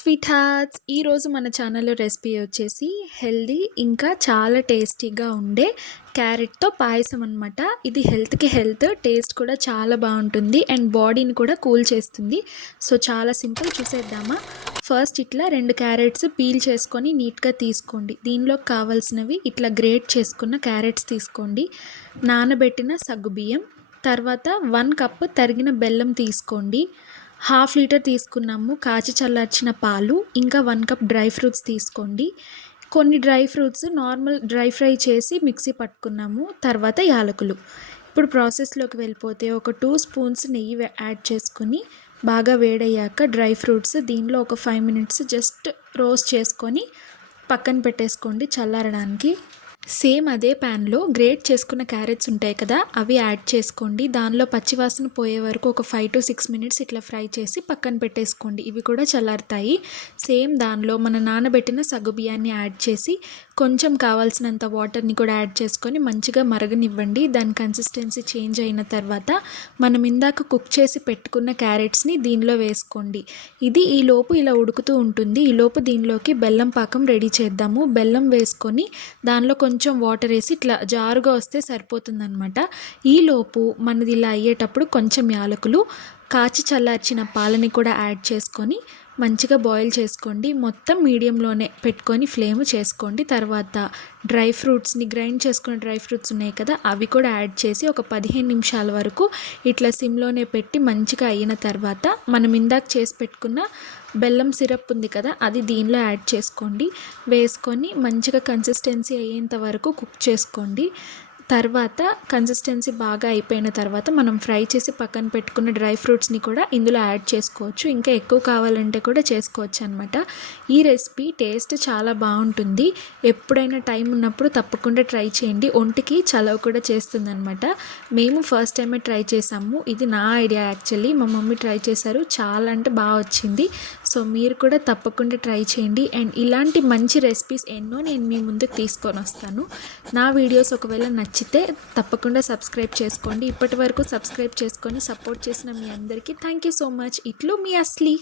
Sweet hearts ఈరోజు మన ఛానల్లో రెసిపీ వచ్చేసి హెల్దీ ఇంకా చాలా టేస్టీగా ఉండే క్యారెట్తో పాయసం అనమాట. ఇది హెల్త్కి హెల్త్, టేస్ట్ కూడా చాలా బాగుంటుంది అండ్ బాడీని కూడా కూల్ చేస్తుంది. సో చాలా సింపుల్, చూసేద్దామా. ఫస్ట్ ఇట్లా 2 క్యారెట్స్ పీల్ చేసుకొని నీట్గా తీసుకోండి. దీనిలో కావాల్సినవి ఇట్లా గ్రేట్ చేసుకున్న క్యారెట్స్ తీసుకోండి. నానబెట్టిన సగ్గుబియ్యం, తర్వాత 1 కప్ తరిగిన బెల్లం తీసుకోండి. 1/2 లీటర్ తీసుకున్నాము కాచి చల్లార్చిన పాలు, ఇంకా 1 కప్ డ్రై ఫ్రూట్స్ తీసుకోండి. కొన్ని dry fruits normal dry fry చేసి మిక్సీ పట్టుకున్నాము. తర్వాత యాలకులు. ఇప్పుడు ప్రాసెస్లోకి వెళ్ళిపోతే ఒక 2 స్పూన్స్ నెయ్యి యాడ్ చేసుకొని బాగా వేడయ్యాక డ్రై ఫ్రూట్స్ దీనిలో ఒక 5 మినిట్స్ జస్ట్ రోస్ట్ చేసుకొని పక్కన పెట్టేసుకోండి చల్లారడానికి. సేమ్ అదే ప్యాన్లో గ్రేట్ చేసుకున్న క్యారెట్స్ ఉంటాయి కదా, అవి యాడ్ చేసుకోండి. దానిలో పచ్చివాసన పోయే వరకు ఒక 5 to 6 మినిట్స్ ఇట్లా ఫ్రై చేసి పక్కన పెట్టేసుకోండి. ఇవి కూడా చల్లారుతాయి. సేమ్ దానిలో మన నానబెట్టిన సగ్గుబియ్యాన్ని యాడ్ చేసి కొంచెం కావాల్సినంత వాటర్ని కూడా యాడ్ చేసుకొని మంచిగా మరగనివ్వండి. దాని కన్సిస్టెన్సీ చేంజ్ అయిన తర్వాత మనం ఇందాక కుక్ చేసి పెట్టుకున్న క్యారెట్స్ని దీనిలో వేసుకోండి. ఇది ఈలోపు ఇలా ఉడుకుతూ ఉంటుంది. ఈలోపు దీనిలోకి బెల్లం పాకం రెడీ చేద్దాము. బెల్లం వేసుకొని దానిలో కొంచెం వాటర్ వేసి ఇట్లా జారుగా వస్తే సరిపోతుందన్నమాట. ఈలోపు మనది ఇలా అయ్యేటప్పుడు కొంచెం యాలకులు, కాచి చల్లార్చిన పాలని కూడా యాడ్ చేసుకొని మంచిగా బాయిల్ చేసుకోండి. మొత్తం మీడియంలోనే పెట్టుకొని ఫ్లేమ్ చేసుకోండి. తర్వాత డ్రై ఫ్రూట్స్ని గ్రైండ్ చేసుకున్న డ్రై ఫ్రూట్స్ ఉన్నాయి కదా, అవి కూడా యాడ్ చేసి ఒక 15 నిమిషాల వరకు ఇట్లా సిమ్లోనే పెట్టి మంచిగా అయిన తర్వాత మనం ఇందాక చేసి పెట్టుకున్న బెల్లం సిరప్ ఉంది కదా, అది దీనిలో యాడ్ చేసుకోండి. వేసుకొని మంచిగా కన్సిస్టెన్సీ అయ్యేంత వరకు కుక్ చేసుకోండి. తర్వాత కన్సిస్టెన్సీ బాగా అయిపోయిన తర్వాత మనం ఫ్రై చేసి పక్కన పెట్టుకున్న డ్రై ఫ్రూట్స్ని కూడా ఇందులో యాడ్ చేసుకోవచ్చు. ఇంకా ఎక్కువ కావాలంటే కూడా చేసుకోవచ్చు అనమాట. ఈ రెసిపీ టేస్ట్ చాలా బాగుంటుంది. ఎప్పుడైనా టైం ఉన్నప్పుడు తప్పకుండా ట్రై చేయండి. ఒంటికి చలవ కూడా చేస్తుంది అనమాట. మేము ఫస్ట్ టైమే ట్రై చేసాము. ఇది నా ఐడియా యాక్చువల్లీ. మా మమ్మీ ట్రై చేశారు, చాలా అంటే బాగా వచ్చింది. సో మీరు కూడా తప్పకుండా ట్రై చేయండి. అండ్ ఇలాంటి మంచి రెసిపీస్ ఎన్నో నేను మీ ముందుకు తీసుకొని వస్తాను. నా వీడియోస్ ఒకవేళ నచ్చితే తప్పకుండా సబ్స్క్రైబ్ చేసుకోండి. ఇప్పటి వరకు సబ్స్క్రైబ్ చేసుకొని సపోర్ట్ చేసిన మీ అందరికీ థ్యాంక్ యూ సో మచ్. ఇట్లు మీ అస్లీ.